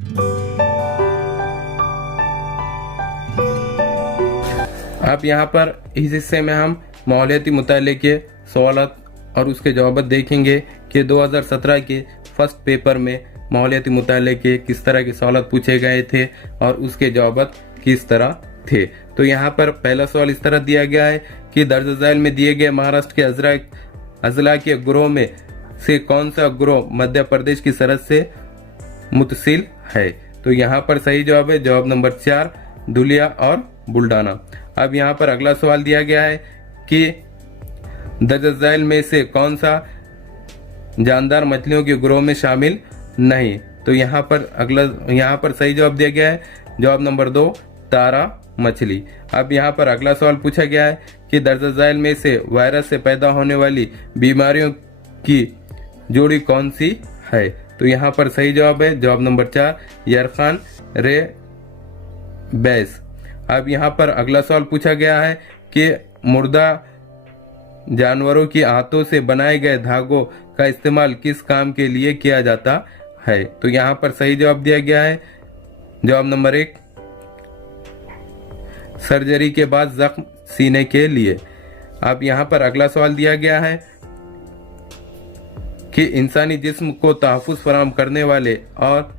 अब यहाँ पर इस हिस्से में हम माहौलियाती मुताले के सवालात और उसके जवाब देखेंगे कि 2017 के फर्स्ट पेपर में माहौलियाती मुताले के किस तरह के सवालात पूछे गए थे और उसके जवाब किस तरह थे। तो यहाँ पर पहला सवाल इस तरह दिया गया है कि दर्ज झैल में दिए गए महाराष्ट्र के अजला के ग्रोह में से कौन सा ग्रोह मध्य प्रदेश की सरहद से मुतसिल है। तो यहाँ पर सही जवाब है जवाब नंबर 4, धुलिया और बुल्डाना। अब यहाँ पर अगला सवाल दिया गया है कि दर्ज झैल में से कौन सा जानदार मछलियों के ग्रोह में शामिल नहीं। तो यहाँ पर सही जवाब दिया गया है जवाब नंबर 2, तारा मछली। अब यहाँ पर अगला सवाल पूछा गया है कि दर्ज झैल में से वायरस से पैदा होने वाली बीमारियों की जोड़ी कौन सी है। तो यहाँ पर सही जवाब है जवाब नंबर 4, यरखान रेबैस। अब यहाँ पर अगला सवाल पूछा गया है कि मुर्दा जानवरों की हाथों से बनाए गए धागों का इस्तेमाल किस काम के लिए किया जाता है। तो यहाँ पर सही जवाब दिया गया है जवाब नंबर 1, सर्जरी के बाद जख्म सीने के लिए। अब यहाँ पर अगला सवाल दिया गया है कि इंसानी जिस्म को तहफ़्फ़ुज़ फराहम करने वाले और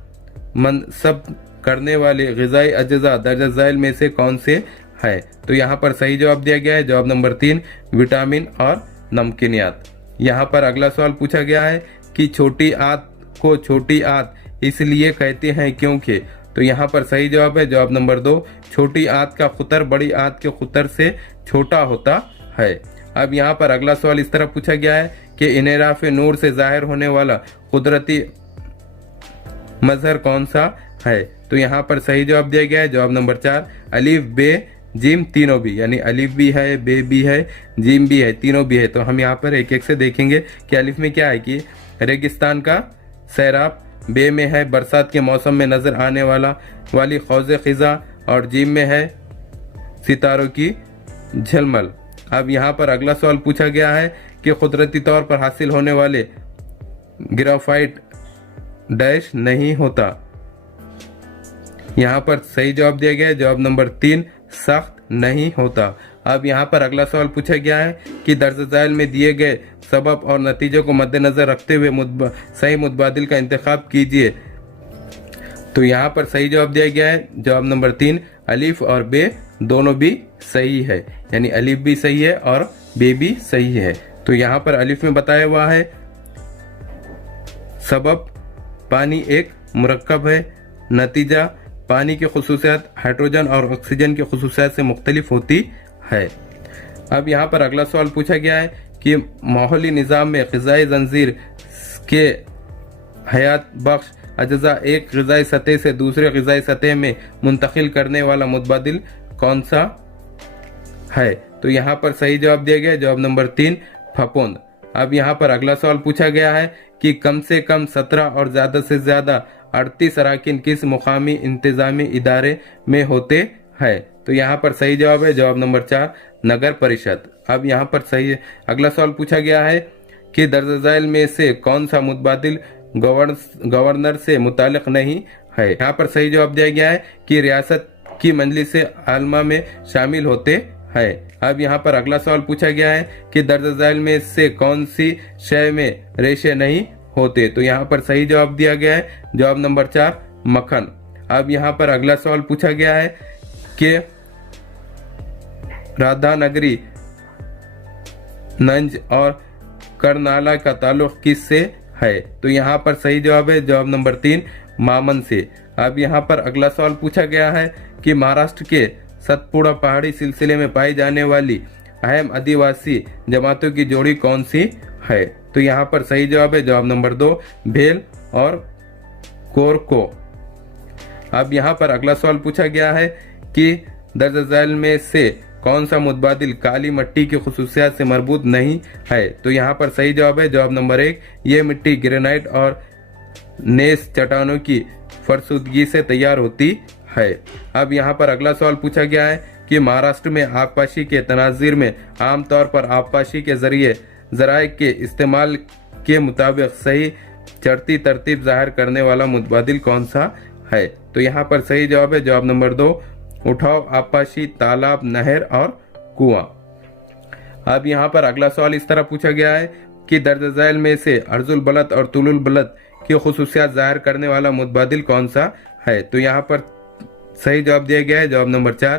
मनसब करने वाले ग़िज़ाई अज्जा दर्ज झैल में से कौन से है। तो यहाँ पर सही जवाब दिया गया है जवाब नंबर 3, विटामिन और नमकीनियात। यहाँ पर अगला सवाल पूछा गया है कि छोटी आंत को छोटी आंत इसलिए कहते हैं क्योंकि। तो यहाँ पर सही जवाब है जवाब नंबर 2, छोटी आंत का खुतर बड़ी आंत के खुतर से छोटा होता है। अब यहाँ पर अगला सवाल इस तरह पूछा गया है कि इनेराफ नूर से जाहिर होने वाला कुदरती मजहर कौन सा है। तो यहाँ पर सही जवाब दिया गया है जवाब नंबर 4, अलिफ बे जिम तीनों भी, यानी अलिफ भी है, बे भी है, जिम भी है, तीनों भी है। तो हम यहाँ पर एक एक से देखेंगे कि अलिफ में क्या है कि रेगिस्तान का सैराब, बे में है बरसात के मौसम में नजर आने वाली खौज खिजा, और जिम में है सितारों की झलमल। अब यहाँ पर अगला सवाल पूछा गया है कि कुदरती तौर पर हासिल होने वाले ग्राफाइट डैश नहीं होता। यहाँ पर सही जवाब दिया गया है जवाब नंबर 3, सख्त नहीं होता। अब यहाँ पर अगला सवाल पूछा गया है कि दर्ज झैल में दिए गए सबब और नतीजों को मद्देनजर रखते हुए सही मुतबादिल का इंतखाब कीजिए। तो यहाँ पर सही जवाब दिया गया है जवाब नंबर 3, अलिफ और बे दोनों भी सही है, यानी अलिफ भी सही है और बे भी सही है। तो यहाँ पर अलिफ में बताया हुआ है सबब पानी एक मुरक्कब है, नतीजा पानी की खुसूसियात हाइड्रोजन और ऑक्सीजन की खुसूसियात से मुख्तलिफ होती है। अब यहाँ पर अगला सवाल पूछा गया है कि माहौली निज़ाम में ग़िज़ाई जंजीर के हयात बख्श अज्जा एक ग़िज़ाई सतह से दूसरे ग़िज़ाई सतह में मुंतकिल करने वाला मुतबादिल कौन सा है। तो यहाँ पर सही जवाब दिया गया जवाब नंबर 3, फफूंद। अब यहाँ पर अगला सवाल पूछा गया है कि कम से कम 17 और ज़्यादा से ज़्यादा 38 अराकीन किस मुकामी इंतज़ामी इदारे में होते हैं। तो यहाँ पर सही जवाब है जवाब नंबर 4, नगर परिषद। अब यहाँ पर सही अगला सवाल पूछा गया है कि दर्ज झैल में से कौन सा मुतबादिल गवर्नर से मुतालिक नहीं है। यहाँ पर सही जवाब दिया गया है कि रियासत की मजलिस आलमा में शामिल होते हैं। अब यहाँ पर अगला सवाल पूछा गया है कि दर्ज झैल में से कौन सी शय में रेशे नहीं होते। तो यहाँ पर सही जवाब दिया गया है जवाब नंबर 4, मक्खन। अब यहाँ पर अगला सवाल पूछा गया है कि राधानगरी, नंज और करनाला का ताल्लुक किससे है। तो यहाँ पर सही जवाब है जवाब नंबर 3, मामन से। अब यहाँ पर अगला सवाल पूछा गया है कि महाराष्ट्र के सतपुड़ा पहाड़ी सिलसिले में पाई जाने वाली अहम आदिवासी जमातों की जोड़ी कौन सी है। तो यहाँ पर सही जवाब है जवाब नंबर 2, भेल और कोरको। अब यहाँ पर अगला सवाल पूछा गया है कि दर्ज झैल में से कौन सा मुतबादिल काली मिट्टी की खुसूसियात से मरबूत नहीं है। तो यहाँ पर सही जवाब है जवाब नंबर 1, ये मिट्टी ग्रेनाइट और नेस चट्टानों की फरसुदगी से तैयार होती है। अब यहाँ पर अगला सवाल पूछा गया है कि महाराष्ट्र में आबपाशी के तनाज़ीर में आमतौर पर आबपाशी के जरिए ज़राए के इस्तेमाल के मुताबिक सही चढ़ती तरतीब ज़ाहिर करने वाला मुतबादिल कौन सा है। तो यहाँ पर सही जवाब है जवाब नंबर 2, उठाव, आपाशी, तालाब, नहर और कुआं। अब यहाँ पर अगला सवाल इस तरह पूछा गया है कि दर्ज झैल में से अर्जुल बलद और तुलुल बलद की खुसूसियात जाहिर करने वाला मुतबादिल कौन सा है। तो यहाँ पर सही जवाब दिया गया है जवाब नंबर 4,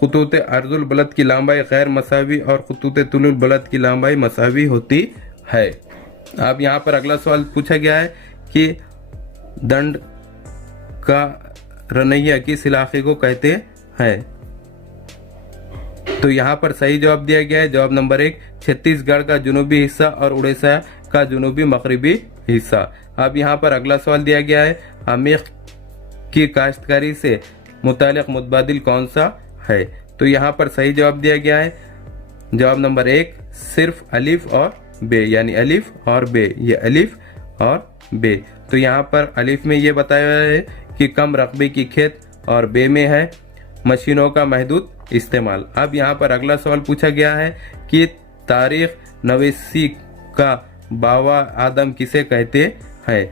खुतूत अर्जुल बलद की लंबाई गैर मसावी और खुतूत तुलुल बलद की लंबाई मसावी होती है। अब यहाँ पर अगला सवाल पूछा गया है कि दंड का रनैया किस इलाके को कहते हैं। तो यहाँ पर सही जवाब दिया गया है जवाब नंबर 1, छत्तीसगढ़ का जुनूबी हिस्सा और उड़ीसा का जुनूबी मगरबी हिस्सा। अब यहाँ पर अगला सवाल दिया गया है अमीख की काश्तकारी से मुतालिक मुतबादिल कौन सा है। तो यहाँ पर सही जवाब दिया गया है जवाब नंबर 1, सिर्फ अलिफ और बे, यानी अलिफ और बे, ये अलिफ और बे। तो यहाँ पर अलिफ में ये बताया गया है कि कम रकबे की खेत और बे में है मशीनों का महदूद इस्तेमाल। अब यहाँ पर अगला सवाल पूछा गया है कि तारीख नवीसी का बावा आदम किसे कहते हैं।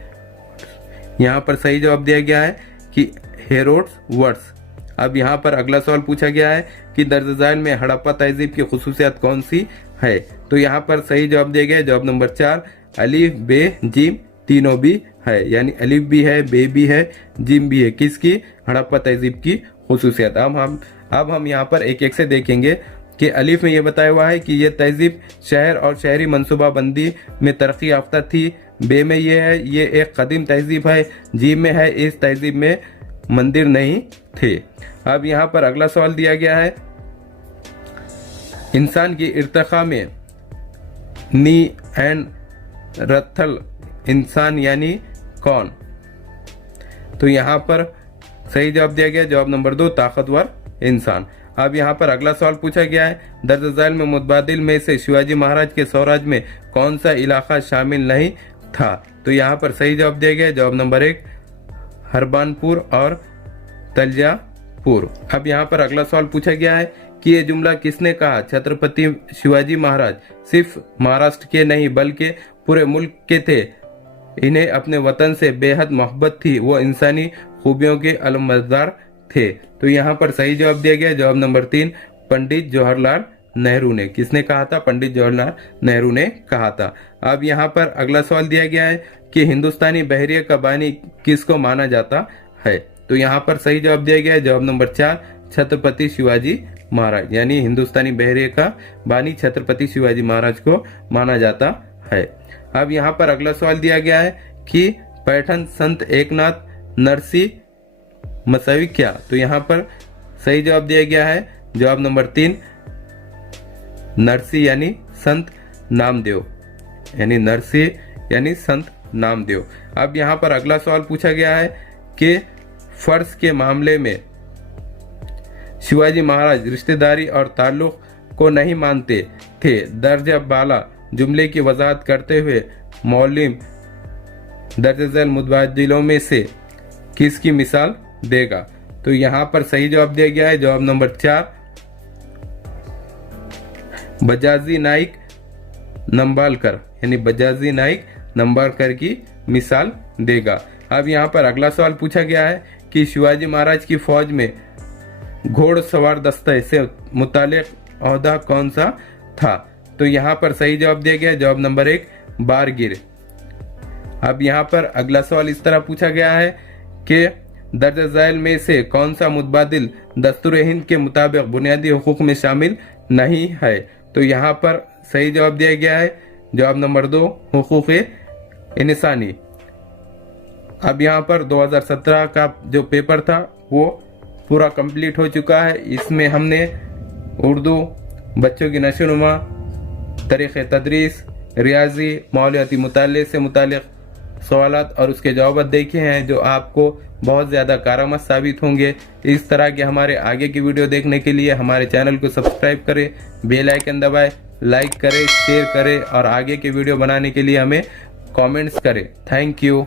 यहाँ पर सही जवाब दिया गया है कि हेरोड्स वर्ड्स। अब यहाँ पर अगला सवाल पूछा गया है कि दर्ज झैल में हड़प्पा तहजीब की खुसूसियत कौन सी है। तो यहाँ पर सही जवाब दिया गया है जवाब नंबर 4, अलिफ, बे, जिम तीनों भी है, यानी अलिफ भी है, बे भी है, जिम भी है, किसकी, हड़प्पा तहजीब की खुसूसियत। अब हम यहाँ पर एक एक से देखेंगे कि अलिफ में ये बताया हुआ है कि ये तहजीब शहर और शहरी मनसूबाबंदी में तरक्की याफ्ता थी। बे में ये है, ये एक कदीम तहजीब है। जीम में है, इस तहजीब में मंदिर नहीं थे। अब यहाँ पर अगला सवाल दिया गया है इंसान की इर्तिका में नी एंड रथल इंसान यानी कौन। तो यहाँ पर सही जवाब दिया गया जवाब नंबर 2, ताकतवर इंसान। अब यहाँ पर अगला सवाल पूछा गया है दर्ज झैल में मुतबादिल में से शिवाजी महाराज के स्वराज में कौन सा इलाका शामिल नहीं था। तो यहाँ पर सही जवाब दिया गया जवाब नंबर 1, हरबानपुर और तलजापुर। अब यहाँ पर अगला सवाल पूछा गया है कि ये जुमला किसने कहा, छत्रपति शिवाजी महाराज सिर्फ महाराष्ट्र के नहीं बल्कि पूरे मुल्क के थे। इन्हें अपने वतन से बेहद मोहब्बत थी, वो इंसानी खूबियों के अलमदार थे। तो यहाँ पर सही जवाब दिया गया जवाब नंबर 3, पंडित जवाहरलाल नेहरू ने। किसने कहा था, पंडित जवाहरलाल नेहरू ने कहा था। अब यहाँ पर अगला सवाल दिया गया है कि हिंदुस्तानी बहरिया का बानी किसको माना जाता है। तो यहाँ पर सही जवाब दिया गया है जवाब नंबर 4, छत्रपति शिवाजी महाराज, यानी हिंदुस्तानी बहरिया का बानी छत्रपति शिवाजी महाराज को माना जाता है। अब यहाँ पर अगला सवाल दिया गया है कि पैठन संत एकनाथ नरसी मसवी क्या। तो यहाँ पर सही जवाब दिया गया है जवाब नंबर 3, नरसी यानी संत नामदेव, यानी नरसी यानी संत नामदेव। अब यहाँ पर अगला सवाल पूछा गया है कि फर्ज के मामले में शिवाजी महाराज रिश्तेदारी और ताल्लुक को नहीं मानते थे। दर्जा बाला जुमले की वजाहत करते हुए मौलिम दर्ज झैल मुतबादिलों में से किसकी मिसाल देगा। तो यहाँ पर सही जवाब दिया गया है जवाब नंबर 4, बजाजी नाइक नंबालकर, यानी बजाजी नाइक नंबालकर की मिसाल देगा। अब यहाँ पर अगला सवाल पूछा गया है कि शिवाजी महाराज की फौज में घोड़सवार दस्ते से मुतालिक ओहदा कौन सा था। तो यहाँ पर सही जवाब दिया गया जवाब नंबर 1, बारगिर। अब यहाँ पर अगला सवाल इस तरह पूछा गया है कि दर्ज झैल में से कौन सा मुतबादिल दस्तूर हिंद के मुताबिक बुनियादी हुकूक में शामिल नहीं है। तो यहाँ पर सही जवाब दिया गया है जवाब नंबर 2, हुकूक इंसानी। अब यहाँ पर 2017 का जो पेपर था वो पूरा कंप्लीट हो चुका है। इसमें हमने उर्दू, बच्चों की नशोनुमा, तरीक़े तदरीस, रियाजी, मौलियाती मुताले से मुतालिक सवालात और उसके जवाब देखे हैं जो आपको बहुत ज़्यादा कारामद साबित होंगे। इस तरह के हमारे आगे की वीडियो देखने के लिए हमारे चैनल को सब्सक्राइब करें, बेल आइकन दबाएं, लाइक करें, शेयर करें और आगे के वीडियो बनाने के लिए हमें कमेंट्स करें। Thank you.